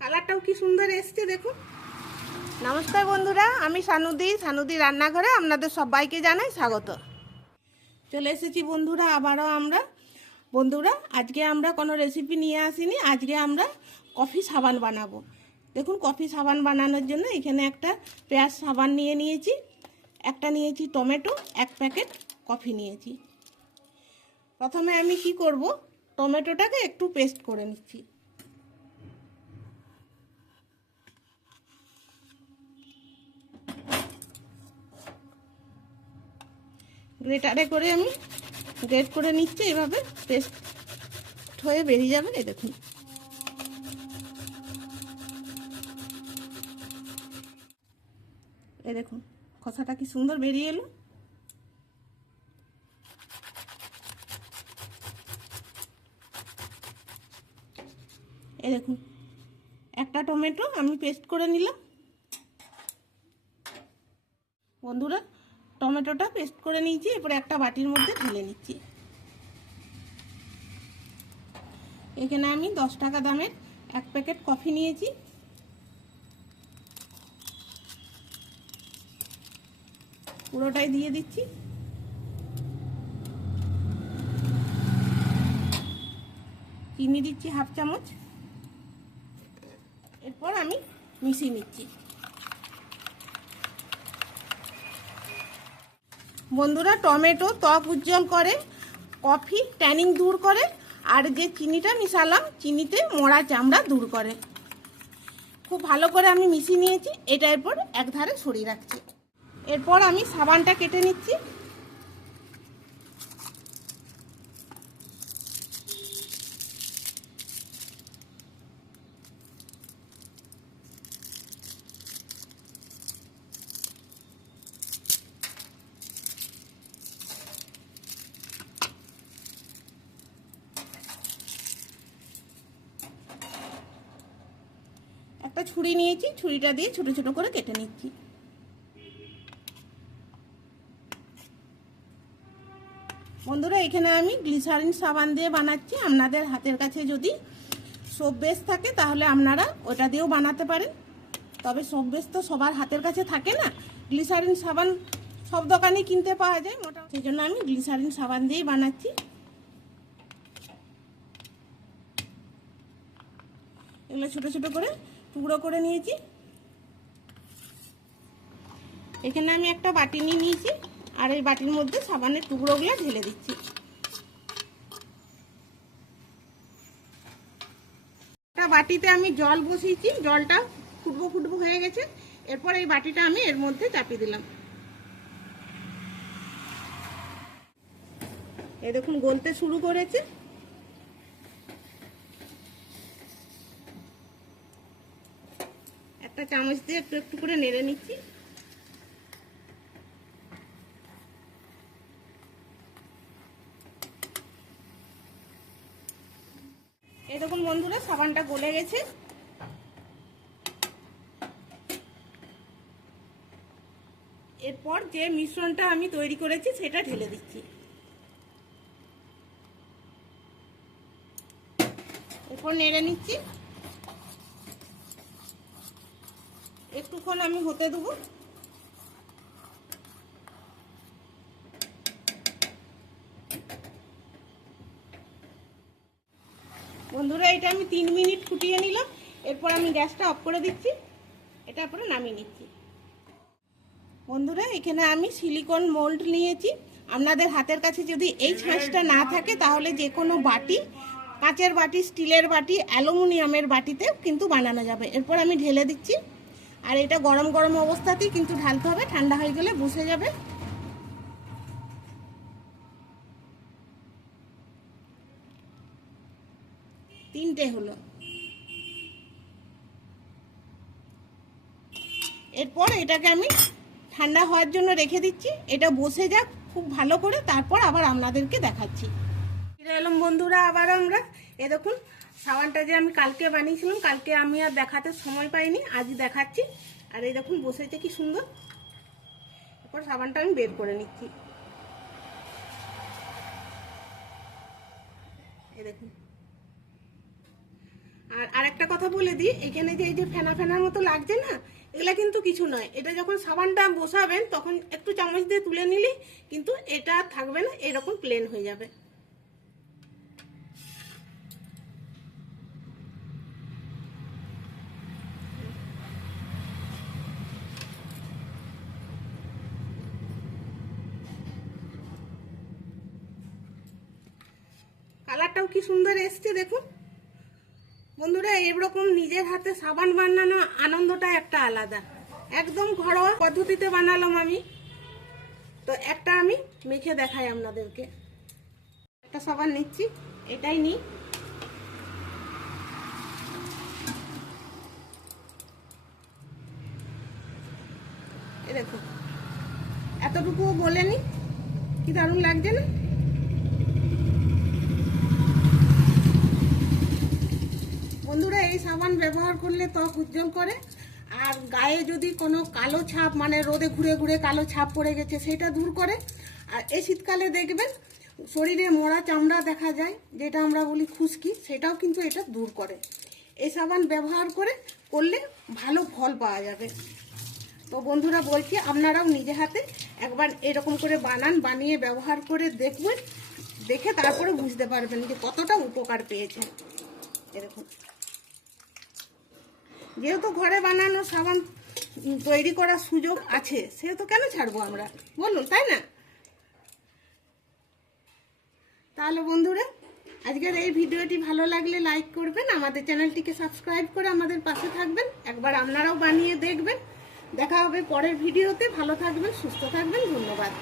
কালারটাও কি সুন্দর এসছে দেখুন নমস্কার বন্ধুরা, আমি সানুদি সানুদি রান্নাঘরে আপনাদের সবাইকে জানাই স্বাগত। চলে এসেছি বন্ধুরা, আবারও আমরা। বন্ধুরা, আজকে আমরা কোনো রেসিপি নিয়ে আসিনি, আজকে আমরা কফি সাবান বানাবো। দেখুন কফি সাবান বানানোর জন্য এখানে একটা পেঁয়াজ সাবান নিয়ে নিয়েছি, একটা নিয়েছি টমেটো, এক প্যাকেট কফি নিয়েছি। প্রথমে আমি কি করব, টমেটোটাকে একটু পেস্ট করে নিচ্ছি। গ্রেটারে করে আমি গ্রেট করে নিচ্ছি, এভাবে পেস্ট হয়ে বেরিয়ে যাবে, এই দেখুন। এই দেখুন খসাটা কি সুন্দর বেরিয়ে এলো। এই দেখুন, একটা টমেটো আমি পেস্ট করে নিলাম। বন্ধুরা টমেটোটা পেস্ট করে নিয়েছি, এরপরে একটা বাটির মধ্যে ঢেলে নিচ্ছি। এখানে আমি দশ টাকা দামের এক প্যাকেট কফি নিয়েছি। পুরোটাই দিয়ে দিচ্ছি। চিনি দিচ্ছি হাফ চামচ। এরপর আমি মিশিয়ে নিচ্ছি। বন্ধুরা টমেটো ত্বক উজ্জ্বল করে, কফি ট্যানিং দূর করে, আর যে চিনিটা মিশালাম, চিনিতে মোড়া চামড়া দূর করে। খুব ভালো করে আমি মিশিয়ে নিয়েছি, এটা এরপর এক ধারে সরিয়ে রাখছি। এরপর আমি সাবানটা কেটে নিচ্ছি। একটা ছুরি নিয়েছি, ছুরিটা দিয়ে ছোট ছোট করে কেটে নিচ্ছি। বন্ধুরা, এখানে আমি গ্লিসারিন সাবান দিয়ে বানাচ্ছি। আপনাদের হাতের কাছে যদি সোপ বেস থাকে, তাহলে আপনারা ওটা দিয়েও বানাতে পারেন। তবে সোপ বেস তো সবার হাতের কাছে থাকে না। গ্লিসারিন সাবান সব দোকানে কিনতে পাওয়া যায় মোটা সেই জন্য আমি গ্লিসারিন সাবান দিয়েই বানাচ্ছি। এগুলো ছোটো ছোটো করে টুকরো করে নিয়েছি। এখানে আমি একটা বাটি নিয়ে নিয়েছি আর এই বাটির মধ্যে সাবানের টুকরোগুলো ঢেলে দিচ্ছি। একটা বাটিতে আমি জল বসিয়েছি, জলটা ফুটবো ফুটবো হয়ে গেছে। এরপর এই বাটিটা আমি এর মধ্যে চাপিয়ে দিলাম। এই দেখুন, গলতে শুরু করেছে। একটা চামচ দিয়ে একটু একটু করে নেড়ে নিচ্ছি। দেখুন বন্ধুরা, সাবানটা গলে গেছে। এরপর যে মিশ্রণটা আমি তৈরি করেছি, সেটা ঢেলে দিচ্ছি। এরপর নেড়ে নিচ্ছি। একটুক্ষণ আমি হতে দেবো। বন্ধুরা, এটা আমি তিন মিনিট ফুটিয়ে নিলাম। এরপর আমি গ্যাসটা অফ করে দিচ্ছি। এটা পরে নামিয়ে নিচ্ছি। বন্ধুরা, এখানে আমি সিলিকন মোল্ড নিয়েছি। আপনাদের হাতের কাছে যদি এই ছাঁচটা না থাকে, তাহলে যে কোনো বাটি, কাঁচের বাটি, স্টিলের বাটি, অ্যালুমিনিয়ামের বাটিতেও কিন্তু বানানো যাবে। এরপর আমি ঢেলে দিচ্ছি। আর এটা গরম গরম অবস্থাতেই কিন্তু ঢালতে হবে, ঠান্ডা হয়ে গেলে বসে যাবে। তিনটে হলো। এরপর এটাকে আমি ঠান্ডা হওয়ার জন্য রেখে দিচ্ছি, এটা বসে যাক খুব ভালো করে, তারপর আবার আপনাদেরকে দেখাচ্ছি। ফিরে এলাম বন্ধুরা, আবার আমরা। এ দেখুন সাবানটা যে আমি কালকে বানিয়েছিলাম, কালকে আমি আর দেখাতে সময় পাইনি আজ দেখাচ্ছি। আর এই দেখুন বসেছে কি সুন্দর। এরপর সাবানটা আমি বের করে নিচ্ছি। এই দেখুন। আর আরেকটা কথা বলে দিই, এখানে যে এই যে ফেনা ফেনার মতো লাগছে না, এগুলা কিন্তু কিছু নয়। এটা যখন সাবানটা বসাবেন, তখন একটু চামচ দিয়ে তুলে নিলি কিন্তু এটা থাকবে না, এরকম প্লেন হয়ে যাবে। কালারটাও কি সুন্দর এসছে দেখুন। বন্ধুরা, এরকম নিজের হাতে সাবান বানানো আনন্দটা একটা আলাদা। একদম ঘরোয়া পদ্ধতিতে বানালাম আমি। তো একটা আমি মেখে দেখাই আপনাদেরকে। একটা সাবান নিচ্ছি, এটাই নিই। এ দেখুন, এতটুকুও বলেনি কি দারুণ লাগছে না বন্ধুরা এই সাবান ব্যবহার করলে ত্বক উজ্জ্বল করে। আর গায়ে যদি কোনো কালো ছাপ মানে রোদে ঘুরে ঘুরে কালো ছাপ পড়ে গেছে, সেটা দূর করে। আর এই শীতকালে দেখবেন, শরীরে মরা চামড়া দেখা যায়, যেটা আমরা বলি খুশকি, সেটাও কিন্তু এটা দূর করে। এই সাবান ব্যবহার করে করলে ভালো ফল পাওয়া যাবে। তো বন্ধুরা, বলছি আপনারাও নিজে হাতে একবার এরকম করে বানান, বানিয়ে ব্যবহার করে দেখবেন, দেখে তারপরে বুঝতে পারবেন যে কতটা উপকার পেয়েছেন এরকম যেহেতু ঘরে বানানো সাবান তৈরি করার সুযোগ আছে, সেহেতু কেন ছাড়বো আমরা? বলুন, তাই না? তাহলে বন্ধুরা, আজকের এই ভিডিওটি ভালো লাগলে লাইক করবেন, আমাদের চ্যানেলটিকে সাবস্ক্রাইব করে আমাদের পাশে থাকবেন, একবার আপনারাও বানিয়ে দেখবেন। দেখা হবে পরের ভিডিওতে, ভালো থাকবেন, সুস্থ থাকবেন, ধন্যবাদ।